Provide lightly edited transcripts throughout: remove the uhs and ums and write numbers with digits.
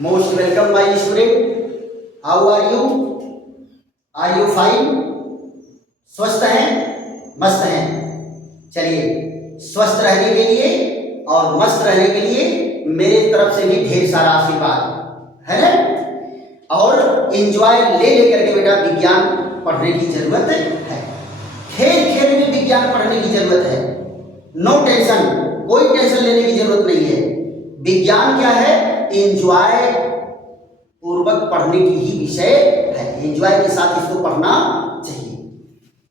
Most welcome my student. How are you? Are you fine? स्वस्थ हैं, मस्त हैं। चलिए, स्वस्थ रहने के लिए और मस्त रहने के लिए मेरे तरफ से भी ढेर सारा आशीर्वाद है ना। और एंजॉय ले लेकर के बेटा विज्ञान पढ़ने की जरूरत है। खेल खेल में विज्ञान पढ़ने की जरूरत है। नो टेंशन, कोई टेंशन लेने की जरूरत नहीं है। विज्ञान क्या है? एंजॉय पूर्वक पढ़ने की ही विषय है। एंजॉय के साथ इसको पढ़ना चाहिए।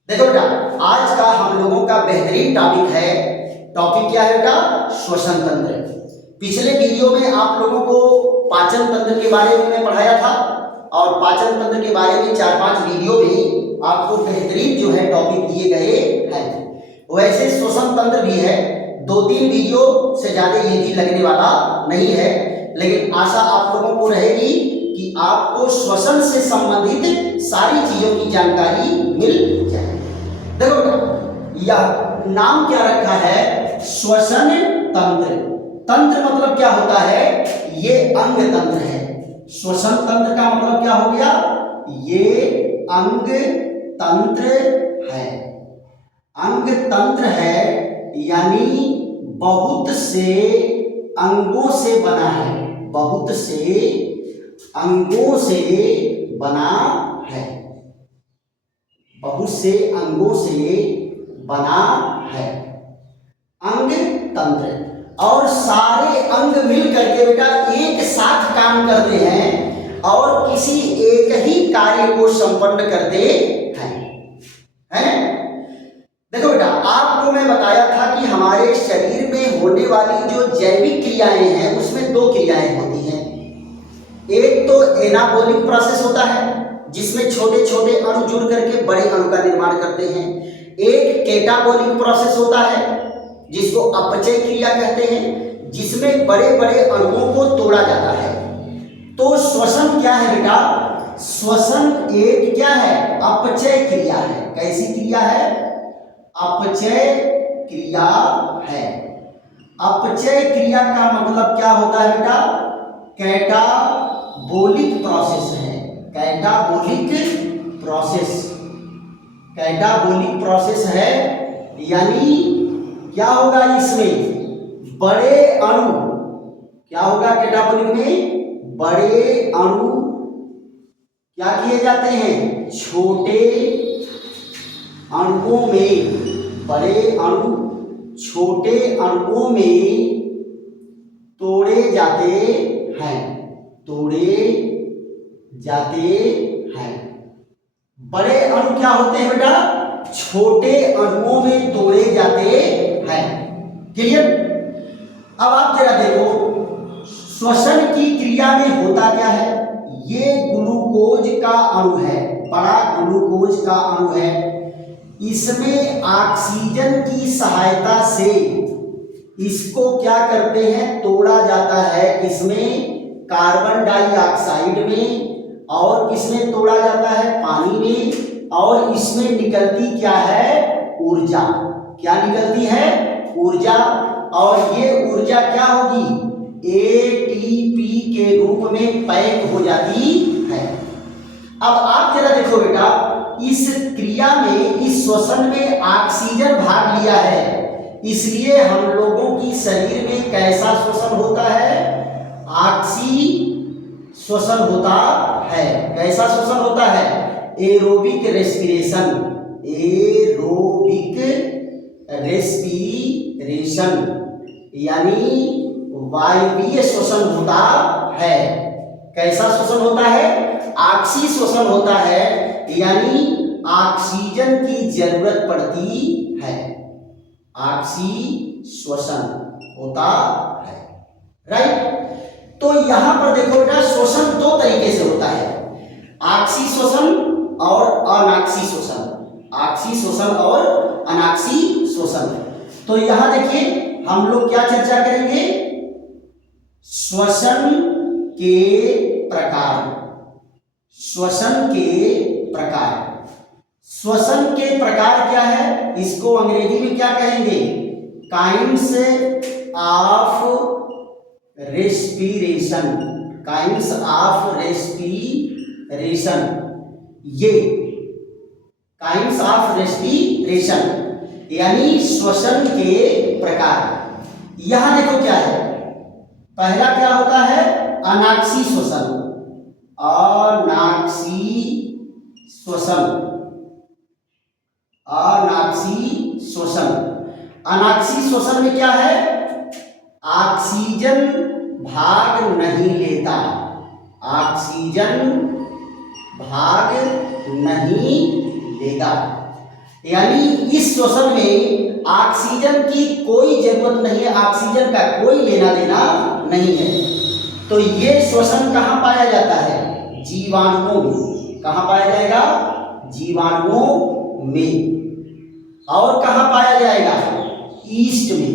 देखो बेटा, आज का हम लोगों का बेहतरीन टॉपिक है। टॉपिक क्या है बेटा? श्वसन तंत्र। पिछले वीडियो में आप लोगों को पाचन तंत्र के बारे में मैं पढ़ाया था और पाचन तंत्र के बारे में 4-5 वीडियो में आपको बेहतरीन जो है टॉपिक दिए गए हैं। वैसे श्वसन तंत्र भी है। 2-3 वीडियो से ज़्यादा ये भी लगने वाला नहीं है, लेकिन आशा आप लोगों को रहेगी कि आपको श्वसन से संबंधित सारी चीज़ों की जानकारी मिल जाए। देखो यह नाम क्या रखा है? श्वसन तंत्र। तंत्र मतलब क्या होता है? ये अंग तंत्र है। श्वसन तंत्र का मतलब क्या हो गया? ये अंग तंत्र है। अंग तंत्र है यानी बहुत से अंगों से बना है। बहुत से अंगों से बना है। बहुत से अंगों से बना है अंग तंत्र। और सारे अंग मिल करके बेटा एक साथ काम करते हैं और किसी एक ही कार्य को संपन्न करते हैं, है? देखो बेटा, आपको मैं बताया था कि हमारे शरीर में होने वाली जो जैविक क्रियाएं हैं उसमें 2 क्रियाएं होती हैं। एक तो एनाबॉलिक प्रोसेस होता है जिसमें छोटे छोटे अणु जुड़ करके बड़े अणु का निर्माण करते हैं। एक कैटाबॉलिक प्रोसेस होता है जिसको अपचय क्रिया कहते हैं, जिसमें बड़े बड़े अणुओं को तोड़ा जाता है। तो श्वसन क्या है बेटा? श्वसन एक क्या है? अपचय क्रिया है। कैसी क्रिया है? अपचय क्रिया है। अपचय क्रिया का मतलब क्या होता है बेटा? कैटाबोलिक प्रोसेस है। Catabolic process. कैटाबोलिक प्रोसेस है यानी क्या होगा इसमें? बड़े अणु क्या होगा कैटाबोलिक में? बड़े अणु क्या किए जाते हैं? छोटे अणुओं में, बड़े अणु छोटे अणुओं में तोड़े जाते हैं। तोड़े जाते हैं। बड़े अणु क्या होते हैं बेटा? छोटे अणुओं में तोड़े जाते हैं। क्लियर? अब आप जरा देखो, श्वसन की क्रिया में होता क्या है? ये ग्लूकोज का अणु है, बड़ा ग्लूकोज का अणु है। इसमें ऑक्सीजन की सहायता से इसको क्या करते हैं? तोड़ा जाता है। किसमें? कार्बन डाइऑक्साइड में। और किसमें तोड़ा जाता है? पानी में। और इसमें निकलती क्या है? ऊर्जा। क्या निकलती है? ऊर्जा। और ये ऊर्जा क्या होगी? एटीपी के रूप में पैक हो जाती है। अब आप जरा देखो बेटा, इस क्रिया में, इस श्वसन में ऑक्सीजन भाग लिया है, इसलिए हम लोगों की शरीर में कैसा श्वसन होता है? ऑक्सी श्वसन होता है। कैसा श्वसन होता है? Aerobic respiration. एरोबिक रेस्पिरेशन यानी वायवीय श्वसन होता है। कैसा श्वसन होता है? ऑक्सी श्वसन होता है यानी ऑक्सीजन की जरूरत पड़ती है। ऑक्सी श्वसन होता है, राइट? तो यहां पर देखो बेटा, श्वसन 2 तरीके से होता है, ऑक्सी श्वसन और अनाक्सी श्वसन। ऑक्सी श्वसन और अनाक्सी श्वसन। तो यहां देखिए हम लोग क्या चर्चा करेंगे? श्वसन के प्रकार। श्वसन के प्रकार। श्वसन के प्रकार क्या है? इसको अंग्रेजी में क्या कहेंगे? Kinds of respiration. Kinds of respiration, ये काइंड्स ऑफ रेस्पिरेशन यानी श्वसन के प्रकार। यहां देखो क्या है, पहला क्या होता है, अनाक्षी श्वसन, अनाक्षी श्वसन, अनाक्षी श्वसन। अनाक्षी श्वसन में क्या है, ऑक्सीजन भाग नहीं लेता, ऑक्सीजन भाग नहीं लेगा, यानी इस श्वसन में ऑक्सीजन की कोई जरूरत नहीं है, ऑक्सीजन का कोई लेना देना नहीं है। तो ये श्वसन कहाँ पाया जाता है, जीवाणुओं में। कहाँ पाया जाएगा, जीवाणुओं में। और कहाँ पाया जाएगा, ईस्ट में।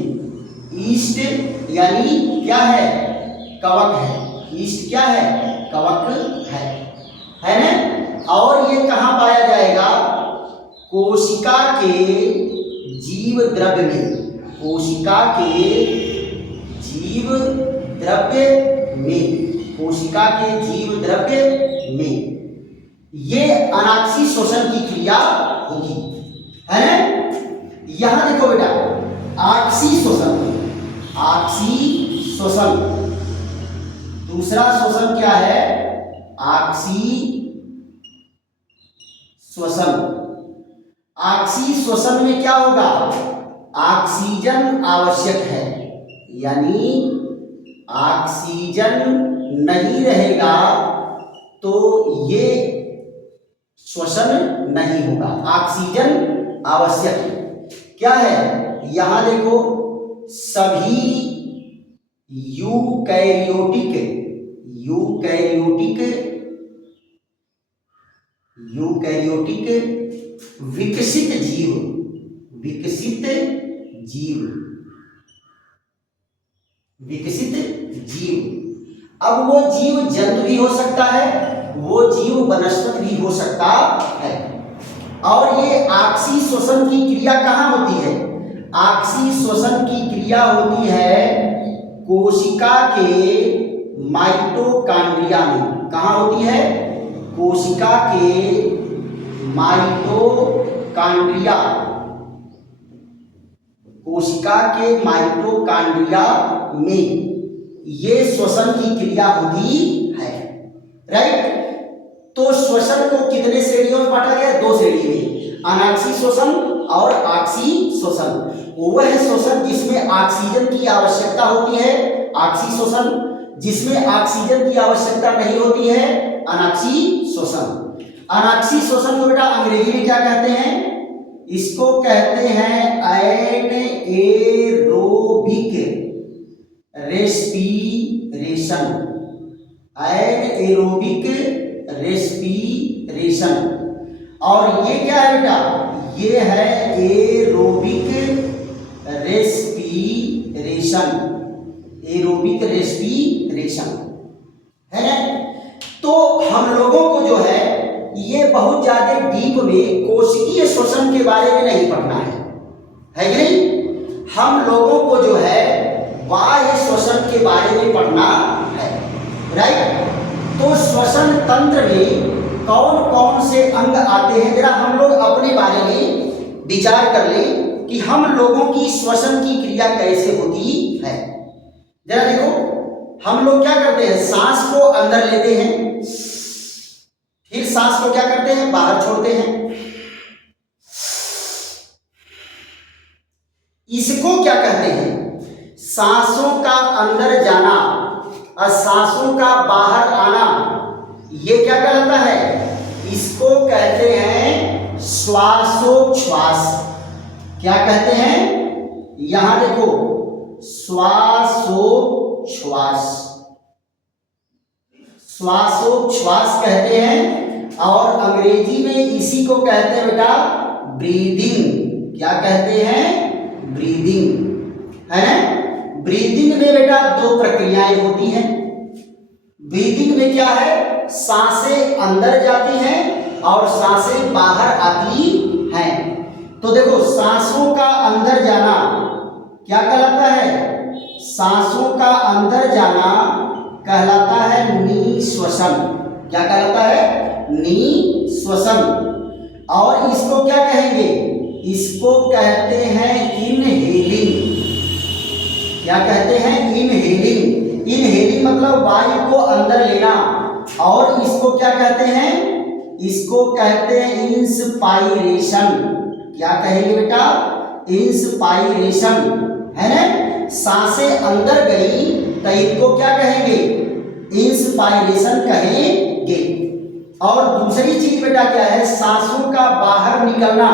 ईस्ट यानी क्या है, कवक है। ईस्ट क्या है, कवक है ना। और ये कहाँ पाया जाएगा, कोशिका के जीव द्रव्य में, कोशिका के जीव द्रव्य में, कोशिका के जीव द्रव्य में ये अनाक्षी श्वसन की क्रिया होगी, है ना। यहां देखो बेटा, आक्षी श्वसन, आक्षी श्वसन, दूसरा श्वसन क्या है, आक्षी श्वसन। आक्षी श्वसन में क्या होगा, ऑक्सीजन आवश्यक है, यानी ऑक्सीजन नहीं रहेगा तो ये श्वसन नहीं होगा, ऑक्सीजन आवश्यक है। क्या है, यहां देखो, सभी यूकैरियोटिक विकसित जीव, विकसित जीव, विकसित जीव। अब वो जीव जंतु भी हो सकता है, वो जीव वनस्पति भी हो सकता है। और ये ऑक्सी श्वसन की क्रिया कहाँ होती है, ऑक्सी श्वसन की क्रिया होती है कोशिका के माइटोकॉन्ड्रिया में। कहाँ होती है, कोशिका के माइटोकॉन्ड्रिया, कोशिका के माइटोकॉन्ड्रिया में ये श्वसन की क्रिया होती है, राइट। तो श्वसन को कितने श्रेणियों में बांटा गया, दो श्रेणी में, अनाक्षी श्वसन और ऑक्सी श्वसन। वह श्वसन जिसमें ऑक्सीजन की आवश्यकता होती है, ऑक्सी श्वसन। जिसमें ऑक्सीजन की आवश्यकता नहीं होती है, अनाक्षी श्वसन। अनाक्षी श्वसन को बेटा अंग्रेजी में क्या कहते हैं, इसको कहते हैं एनएरोबिक रेस्पिरेशन, एनएरोबिक रेस्पिरेशन। और ये क्या है बेटा, ये है एरोबिक रेस्पिरेशन, एरोबिक रेस्पिरेशन, है ना। तो हम लोगों को जो है ये बहुत ज्यादा डीप में कोशिकीय श्वसन के बारे में नहीं पढ़ना है कि नहीं। हम लोगों को जो है बाह्य श्वसन के बारे में पढ़ना है, राइट। तो श्वसन तंत्र में कौन कौन से अंग आते हैं, जरा हम लोग अपने बारे में विचार कर लें कि हम लोगों की श्वसन की क्रिया कैसे होती है। जरा देखो, हम लोग क्या करते हैं, सांस को अंदर लेते हैं, फिर सांस को क्या करते हैं, बाहर छोड़ते हैं। इसको क्या कहते हैं, सांसों का अंदर जाना और सांसों का बाहर आना, ये क्या कहलाता है, इसको कहते हैं श्वासोच्छ्वास। क्या कहते हैं, यहां देखो, श्वासोच्छ्वास, श्वासोच्छ्वास कहते हैं। और अंग्रेजी में इसी को कहते हैं बेटा ब्रीदिंग। क्या कहते हैं, ब्रीदिंग, है ना। ब्रीदिंग में बेटा दो प्रक्रियाएं होती हैं। ब्रीदिंग में क्या है, सांसें अंदर जाती हैं और सांसें बाहर आती हैं। तो देखो, सांसों का अंदर जाना क्या कहलाता है, सांसों का अंदर जाना कहलाता है निःश्वसन। क्या कहलाता है? निःश्वसन। और इसको क्या कहेंगे? इसको कहते हैं इनहेलिंग। क्या कहते हैं? इनहेलिंग। इनहेलिंग मतलब वायु को अंदर लेना। और इसको क्या कहते हैं? इसको कहते हैं इंस्पायरेशन। क्या कहेंगे बेटा? इंस्पायरेशन, है ना? सांसें अंदर गई तो इनको क्या कहेंगे? इंस्पायरेशन कहेंगे। और दूसरी चीज बेटा क्या है? सांसों का बाहर निकलना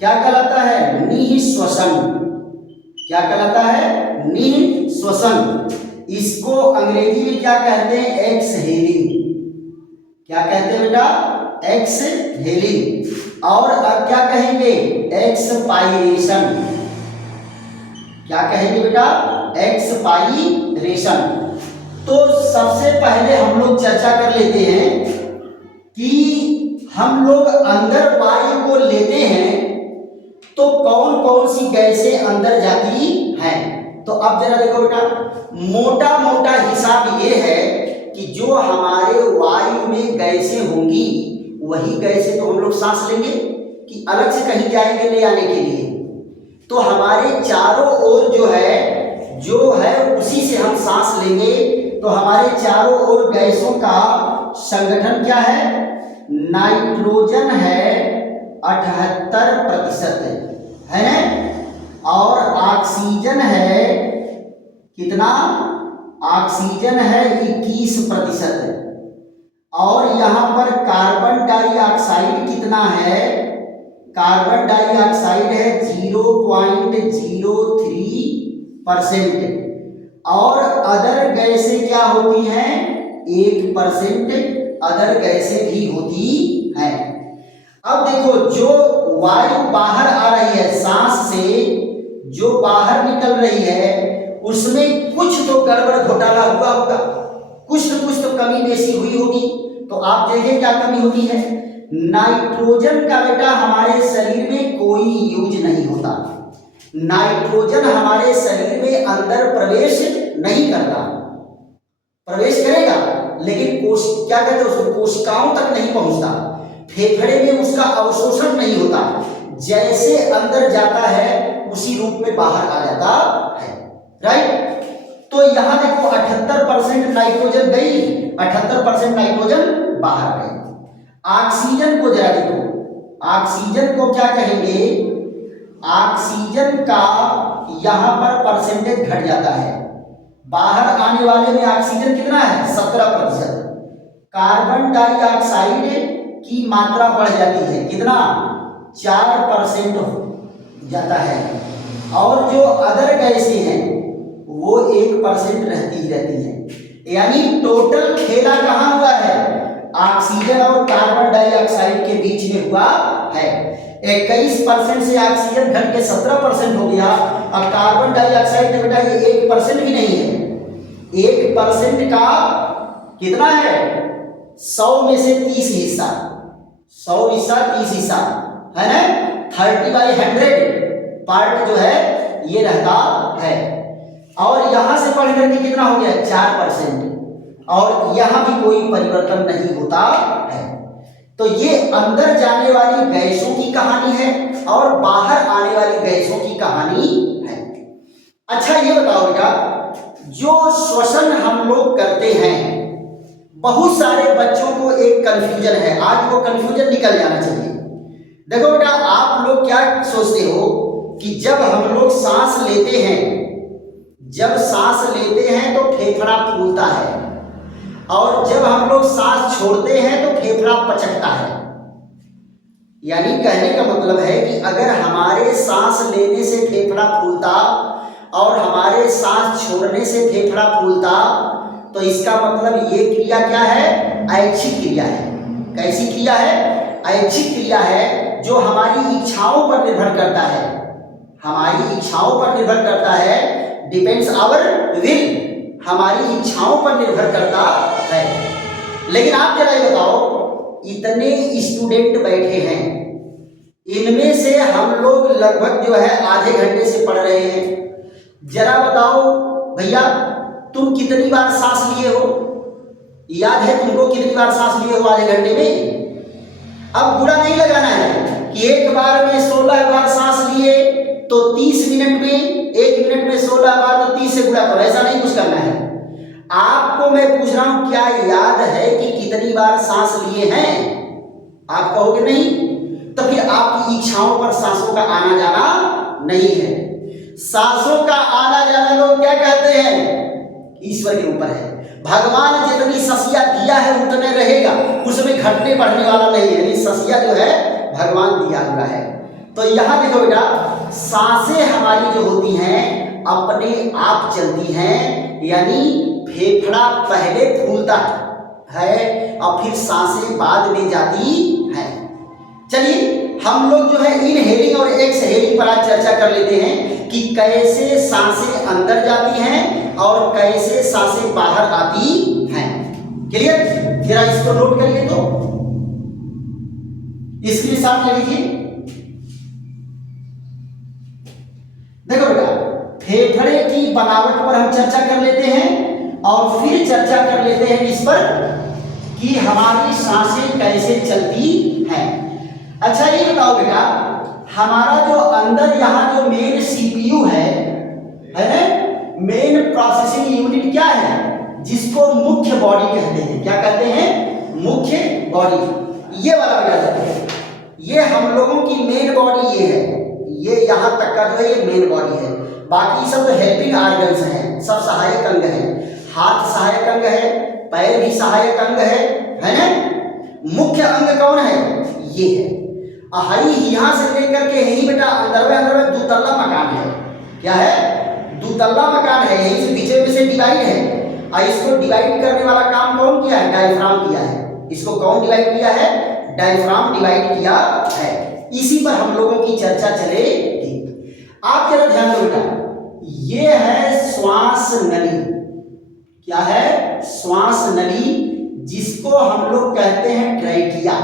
क्या कहलाता है? निःश्वसन। क्या कहलाता है? निःश्वसन। इसको अंग्रेजी में क्या कहते हैं? एक्सहेलिंग। क्या कहते हैं बेटा? एक्सहेलिंग। और अब क्या कहेंगे? एक्सपायरेशन। क्या कहेंगे बेटा? एक्सपायरेशन। तो सबसे पहले हम लोग चर्चा कर लेते हैं कि हम लोग अंदर वायु को लेते हैं तो कौन कौन सी गैसें अंदर जाती हैं। तो अब जरा देखो बेटा, मोटा मोटा हिसाब ये है कि जो हमारे वायु में गैसें होंगी वही गैसें तो हम लोग सांस लेंगे कि अलग से कहीं जाएंगे ले आने के लिए। तो हमारे चारों ओर जो है उसी से हम सांस लेंगे। तो हमारे चारों ओर गैसों का संगठन क्या है? नाइट्रोजन है 78%, है ना? और ऑक्सीजन है कितना? ऑक्सीजन है 21%। और यहाँ पर कार्बन डाइऑक्साइड कितना है? कार्बन डाइऑक्साइड है 0.03%। और अदर गैसें क्या होती हैं? 1% अदर गैसें भी होती हैं। अब देखो, जो वायु बाहर आ रही है सांस से, जो बाहर निकल रही है उसमें कुछ तो गड़बड़ घोटाला हुआ होगा, कुछ न कुछ तो कमी बेसी हुई होगी। तो आप देखिए क्या कमी होती है। नाइट्रोजन का बेटा हमारे शरीर में कोई यूज नहीं होता। नाइट्रोजन हमारे शरीर में अंदर प्रवेश नहीं करता। प्रवेश करेगा लेकिन क्या कहते हैं उसको, कोशिकाओं तक नहीं पहुंचता। फेफड़े में उसका अवशोषण नहीं होता। जैसे अंदर जाता है उसी रूप में बाहर आ जाता है। राइट? तो यहां देखो 78% नाइट्रोजन गई, 78% नाइट्रोजन बाहर गई। ऑक्सीजन को जरा देखो, ऑक्सीजन को क्या कहेंगे? ऑक्सीजन का यहां पर परसेंटेज घट जाता है। बाहर आने वाले में ऑक्सीजन कितना है? 17%। कार्बन डाइऑक्साइड की मात्रा बढ़ जाती है, कितना? 4% जाता है। और जो अदर गैसें हैं वो 1% रहती है। यानी टोटल खेला कहां हुआ है? ऑक्सीजन और कार्बन डाइऑक्साइड के बीच में हुआ है। 21% से ऑक्सीजन घट के 17% हो गया। अब कार्बन डाइऑक्साइड बेटा ये 1% भी नहीं है। 1% का कितना है? 100 में से 30 हिस्सा, 100 हिस्सा 30 हिस्सा, है ना? 30/100 पार्ट जो है ये रहता है। और यहां से बढ़ करके कितना हो गया? 4%। और यहां भी कोई परिवर्तन नहीं होता है। तो ये अंदर जाने वाली गैसों की कहानी है और बाहर आने वाली गैसों की कहानी है। अच्छा ये बताओ बेटा, जो श्वसन हम लोग करते हैं, बहुत सारे बच्चों को एक कंफ्यूजन है। आज वो कंफ्यूजन निकल जाना चाहिए। देखो बेटा, आप लोग क्या सोचते हो कि जब हम लोग सांस लेते हैं, जब सांस लेते हैं तो फेफड़ा फूलता है, और जब हम लोग सांस छोड़ते हैं तो फेफड़ा पचकता है। यानी कहने का मतलब है कि अगर हमारे सांस लेने से फेफड़ा फूलता और हमारे सांस छोड़ने से फेफड़ा फूलता, तो इसका मतलब ये क्रिया क्या है? ऐच्छिक क्रिया है। कैसी क्रिया है? ऐच्छिक क्रिया है, जो हमारी इच्छाओं पर निर्भर करता है। हमारी इच्छाओं पर निर्भर करता है। डिपेंड्स आवर विल, हमारी इच्छाओं पर निर्भर करता है। लेकिन आप जरा ये बताओ, इतने स्टूडेंट बैठे हैं, इनमें से हम लोग लगभग जो है आधे घंटे से पढ़ रहे हैं। जरा बताओ भैया, तुम कितनी बार सांस लिए हो? याद है तुमको कितनी बार सांस लिए हो आधे घंटे में? अब गुणा नहीं लगाना है कि एक बार में 16 बार सांस लिए तो 30 मिनट में, 1 मिनट में 16 बार तो 30 से गुणा करो, ऐसा नहीं कुछ करना है। आपको मैं पूछ रहा हूं क्या याद है कि कितनी बार सांस लिए हैं? आप कहोगे नहीं, तो फिर आपकी इच्छाओं पर सांसों का आना जाना नहीं है। सांसों का आना जाना लोग क्या कहते हैं? ईश्वर के ऊपर है। भगवान जितनी ससिया दिया है उतने रहेगा, उसमें घटने बढ़ने वाला नहीं है। यानी ससिया जो है भगवान दिया हुआ है। तो यहां देखो बेटा, सांसें हमारी जो होती हैं अपने आप चलती हैं, यानी फेफड़ा पहले फूलता है और फिर सांसें बाद में जाती हैं। चलिए हम लोग जो है इनहेलिंग और एक्सहेलिंग पर आज चर्चा कर लेते हैं कि कैसे सांसें अंदर जाती हैं और कैसे सांसें बाहर आती हैं। क्लियर? जरा इसको नोट करिए, तो स्क्रीनशॉट ले लीजिए। देखो बेटा, फेफड़े की बनावट पर हम चर्चा कर लेते हैं और फिर चर्चा कर लेते हैं इस पर कि हमारी सांसें कैसे चलती हैं। अच्छा ये बताओ बेटा, हमारा जो अंदर यहाँ जो मेन सीपीयू है ना, मेन प्रोसेसिंग यूनिट क्या है, जिसको मुख्य बॉडी कहते हैं। क्या कहते हैं? मुख्य बॉडी। ये वाला बेटा, ये हम लोगों की मेन बॉडी ये है, ये यहाँ तक का जो है ये मेन बॉडी है। बाकी सब हेल्पिंग ऑर्गन्स हैं, सब सहायक अंग हैं। हाथ सहायक अंग है, पैर भी सहायक अंग है ना? मुख्य अंग कौन है? ये है। यहाँ से लेकर के यही बेटा अंदर में दुतल्ला मकान है। क्या है? दुतल्ला मकान है। यही से बीच में से डिवाइड है और इसको डिवाइड करने वाला काम कौन किया है? डायफ्राम किया है। इसको कौन डिवाइड किया है? डायफ्राम डिवाइड किया है। इसी पर हम लोगों की चर्चा चलेगी। आप जरा ध्यान दो बेटा, ये है श्वास नली। क्या है? श्वास नली, जिसको हम लोग कहते हैं ट्रैकिया।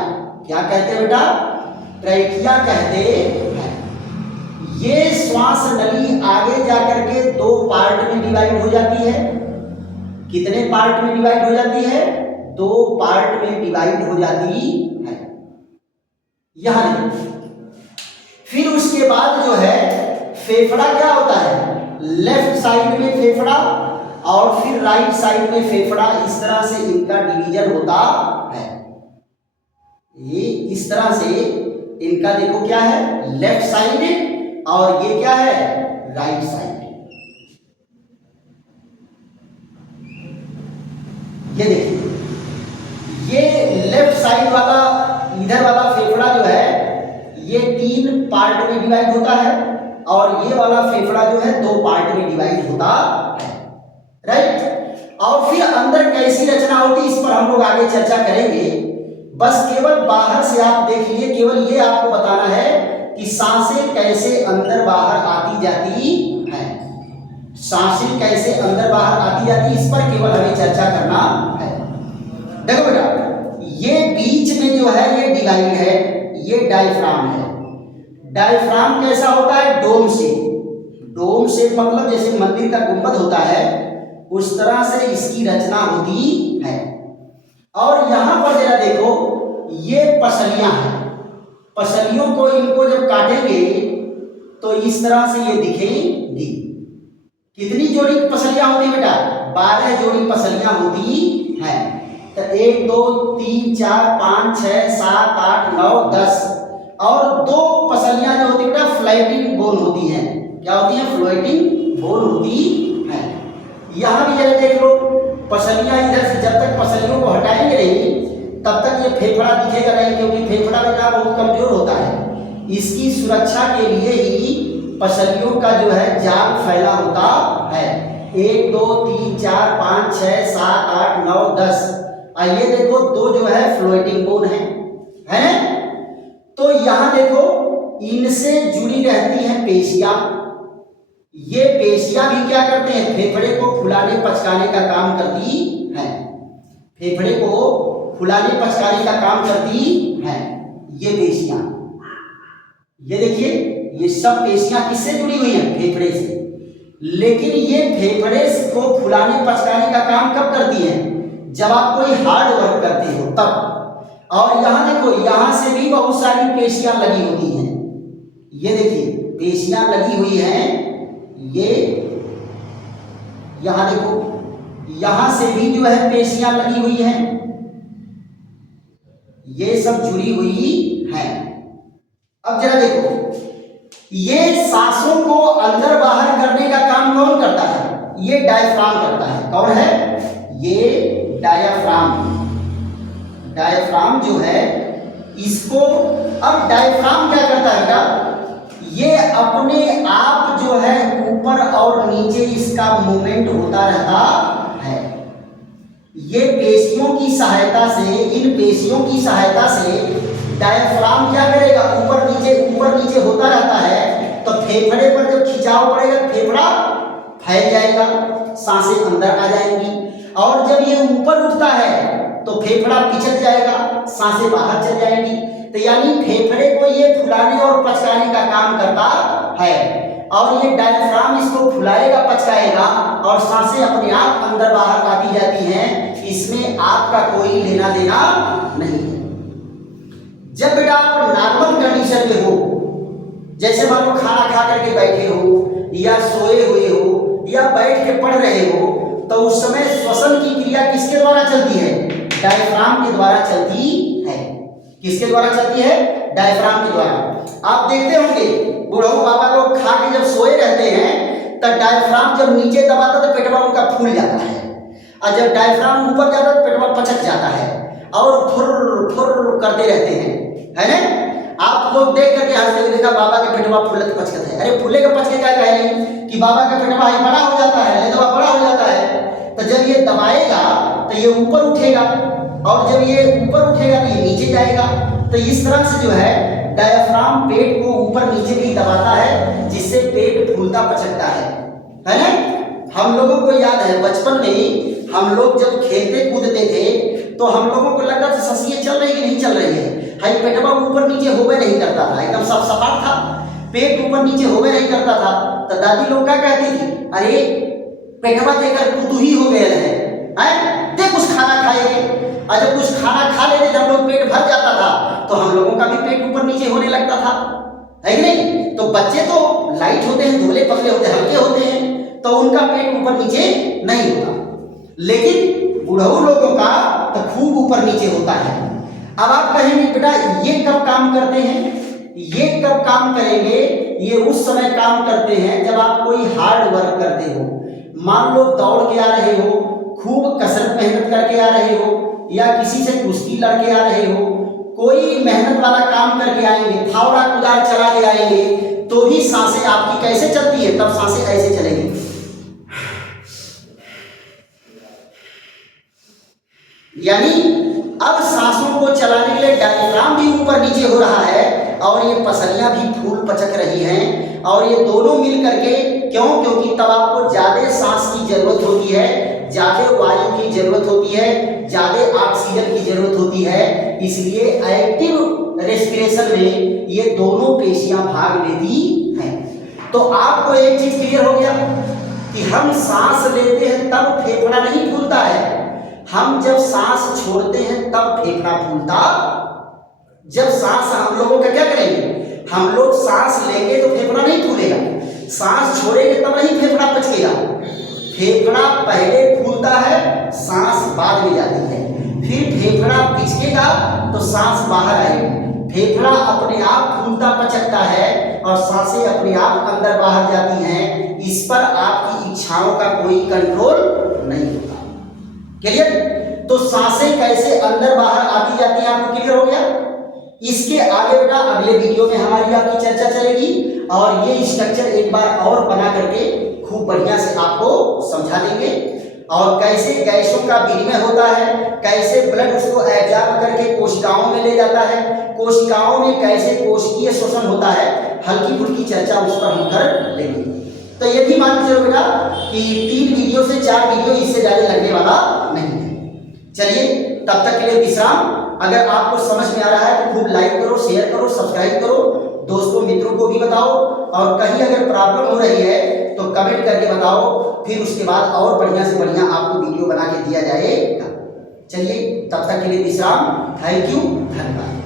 क्या कहते हैं बेटा? ट्रैकिया कहते हैं। ये श्वास नली आगे जाकर के 2 पार्ट में डिवाइड हो जाती है। कितने पार्ट में डिवाइड हो जाती है? 2 पार्ट में डिवाइड हो जाती है। यहां फिर उसके बाद जो है फेफड़ा क्या होता है? लेफ्ट साइड में फेफड़ा और फिर राइट साइड में फेफड़ा। इस तरह से इनका डिवीजन होता है। ये इस तरह से इनका देखो क्या है? लेफ्ट साइड और ये क्या है? Right side. ये देखिए, ये लेफ्ट साइड वाला इधर वाला फेफड़ा जो है ये 3 पार्ट में डिवाइड होता है और ये वाला फेफड़ा जो है 2 पार्ट में डिवाइड होता है। राइट? और फिर अंदर कैसी रचना होती है इस पर हम लोग आगे चर्चा करेंगे। बस केवल बाहर से आप देख लिए, केवल ये आपको बताना है कि सांसें कैसे अंदर बाहर आती जाती हैं। सांसें कैसे अंदर बाहर आती जाती, इस पर केवल हमें चर्चा करना है। देखो बेटा, ये बीच में जो है ये डिवाइड है, ये डायफ्राम है। डायफ्राम कैसा होता है? Dome shape. डोम शेप मतलब जैसे मंदिर का गुंबद होता है उस तरह से इसकी रचना होती है। और यहां पर जरा देखो, ये पसलियां हैं। पसलियों को इनको जब काटेंगे तो इस तरह से ये दिखेंगी। कितनी जोड़ी पसलियां होती बेटा? 12 जोड़ी पसलियां होती हैं। तो 1 2 3 4 5 6 7 8 9 10 और 2 पसलियां जो होती बेटा फ्लोटिंग बोन होती हैं। क्या होती हैं? फ्लोटिंग बोन होती हैं। यहां भी जरा देख लो, पसलियां इधर से जब तक पसलियों को हटाएंगे नहीं तब तक ये फेफड़ा दिखेगा नहीं, क्योंकि फेफड़ा बेटा बहुत कमजोर होता है। इसकी सुरक्षा के लिए ही पसलियों का जो है जाल फैला होता है। 1 2 3 4 5 6 7 8 9 10। आइए देखो, 2 जो है फ्लोटिंग बोन है। तो यहां देखो, इनसे जुड़ी रहती हैं पेशियां। ये पेशियां भी क्या करते हैं? फेफड़े को फुलाने पचकाने का काम करती हैं। फेफड़े को फुलाने पचकाने का काम करती हैं ये पेशियां। ये देखिए, ये सब पेशियां किससे जुड़ी हुई हैं? फेफड़े से। लेकिन ये फेफड़े को फुलाने पचकाने का काम कब करती हैं? जब आप कोई हार्ड वर्क करते हो तब। और यहाँ देखो, यहाँ से भी बहुत सारी पेशियां लगी होती हैं। ये देखिए पेशियां लगी हुई हैं, ये यहाँ देखो, यहाँ से भी जो है पेशियां लगी हुई हैं, ये सब जुड़ी हुई हैं। अब जरा देखो, ये सांसों को अंदर बाहर करने का काम कौन करता है? ये डायफ्राम करता है। कौन है? ये डायफ्राम। डायफ्राम जो है इसको, अब डायफ्राम क्या करता है बेटा? ये अपने आप जो है ऊपर और नीचे इसका मूवमेंट होता रहता है। ये पेशियों की सहायता से, इन पेशियों की सहायता से डायफ्राम क्या करेगा? ऊपर नीचे होता रहता है। तो फेफड़े पर जब खिंचाव पड़ेगा, फेफड़ा फैल जाएगा, सांसें अंदर आ जाएंगी। और जब ये ऊपर उठता है तो फेफड़ा पिचक जाएगा, सांसें बाहर चल जाएंगी। तो यानी फेफड़े को ये फुलाने और पचकाने का काम करता है। और ये डायफ्राम इसको फुलाएगा, पचकाएगा और सांसें अपने आप अंदर बाहर आती जाती हैं। इसमें आपका कोई लेना देना नहीं है। जब बेटा आप नॉर्मल कंडीशन में हो, जैसे मान लो खाना खा करके बैठे हो या सोए हुए हो या बैठ के पढ़ रहे हो, तो उस समय श्वसन की क्रिया किसके द्वारा चलती है? डायफ्राम के द्वारा चलती है। किसके द्वारा चलती है? डायफ्राम के द्वारा। आप देखते होंगे बुढ़ऊ बाबा लोग खा के जब सोए रहते हैं, तब डायफ्राम जब नीचे दबाता तो पेटवा उनका फूल जाता है, और जब डायफ्राम ऊपर जाता तो पेटवा पचक जाता है और फुर फुर करते रहते हैं, है ना? आप लोग देख करके हंसते हुए देखा बाबा के पेटवा फूलत पचकत है। अरे फूले का पचके क्या कहे नहीं कि बाबा का पेटवा ही बड़ा हो जाता है, लेदवा बड़ा हो जाता है। तो जब ये दबाएगा तो ये ऊपर उठेगा, और जब ये ऊपर उठेगा तो ये नीचे जाएगा। तो इस तरह से जो है डायफ्राम पेट को ऊपर नीचे भी दबाता है, जिससे पेट फूलता पचकता है ना? हम लोगों को याद है बचपन में हम लोग जब खेलते कूदते थे तो हम लोगों को लगता था ससिए चल रही कि नहीं चल रही है। हाई पेटवा ऊपर नीचे होवे नहीं करता था, एकदम सब सपाट था, पेट ऊपर नीचे होवे नहीं करता था। तो दादी लोग क्या कहती थी? अरे पेटवा देकर कुतुही हो गए हैं, दे कुछ खाना खाएंगे। और जब कुछ खाना खा लेते जब लोग पेट भर जाता था तो हम लोगों का भी पेट ऊपर नीचे होने लगता था, है कि नहीं? तो बच्चे तो लाइट होते हैं, धोले पतले होते हैं, हल्के होते हैं, तो उनका पेट ऊपर नीचे नहीं होता। लेकिन बुढ़ऊ लोगों का तो खूब ऊपर नीचे होता है। अब आप कहेंगे बेटा ये कब काम करते हैं? ये कब काम करेंगे? ये उस समय काम करते हैं जब आप कोई हार्ड वर्क करते हो। मान लो दौड़ के आ रहे हो, खूब कसरत मेहनत करके आ रहे हो, या किसी से कुश्ती लड़के आ रहे हो, कोई मेहनत वाला काम करके आएंगे, फावड़ा कुदाल चला के आएंगे, तो भी सांसें आपकी कैसे चलती है? तब सांसें ऐसे चलेंगी। यानी अब सांसों को चलाने के लिए डायफ्राम भी ऊपर नीचे हो रहा है और ये पसलियां भी फूल पचक रही हैं, और ये दोनों मिल करके, क्यों? क्योंकि तब आपको ज्यादा सांस की जरूरत होती है, ज्यादा वायु की जरूरत होती है, ज्यादा ऑक्सीजन की जरूरत होती है। इसलिए एक्टिव रेस्पिरेशन में ये दोनों पेशियां भाग लेती हैं। तो आपको एक चीज क्लियर हो गया कि हम सांस लेते हैं तब फेफड़ा नहीं फूलता है, हम जब सांस छोड़ते हैं तब फेफड़ा फूलता। जब सांस हम लोगों का क्या करेंगे? हम लोग सांस लेंगे तो फेफड़ा नहीं फूलेगा, सांस छोड़ेंगे तब नहीं फेफड़ा पचकेगा। फेफड़ा पहले फूलता है, सांस बाद में जाती है, फिर फेफड़ा पिचकेगा तो सांस बाहर आएगी। फेफड़ा अपने आप फूलता पचकता है और सांसें अपने आप अंदर बाहर जाती हैं। इस पर आपकी इच्छाओं का कोई कंट्रोल नहीं होता। क्लियर? तो सांसें कैसे अंदर बाहर आती जाती हैं आपको क्लियर हो गया? इसके आगे बेटा अगले वीडियो में हमारी आपकी चर्चा चलेगी, और ये स्ट्रक्चर एक बार और बना करके खूब बढ़िया से आपको समझा देंगे, और कैसे गैसों का विनिमय होता है, कैसे ब्लड उसको एब्जॉर्ब करके कोशिकाओं में ले जाता है, कोशिकाओं में कैसे कोशिकीय शोषण होता है, हल्की फुल्की चर्चा उस पर हम कर लेंगे। तो ये भी मान के चलो बेटा कि 3 वीडियो से 4 वीडियो, इससे ज्यादा लगने वाला नहीं है। चलिए तब तक के लिए विश्राम। अगर आपको समझ में आ रहा है तो खूब लाइक करो, शेयर करो, सब्सक्राइब करो, दोस्तों मित्रों को भी बताओ, और कहीं अगर प्रॉब्लम हो रही है तो कमेंट करके बताओ, फिर उसके बाद और बढ़िया से बढ़िया आपको वीडियो बना के दिया जाएगा। चलिए तब तक के लिए विश्राम। थैंक यू, धन्यवाद।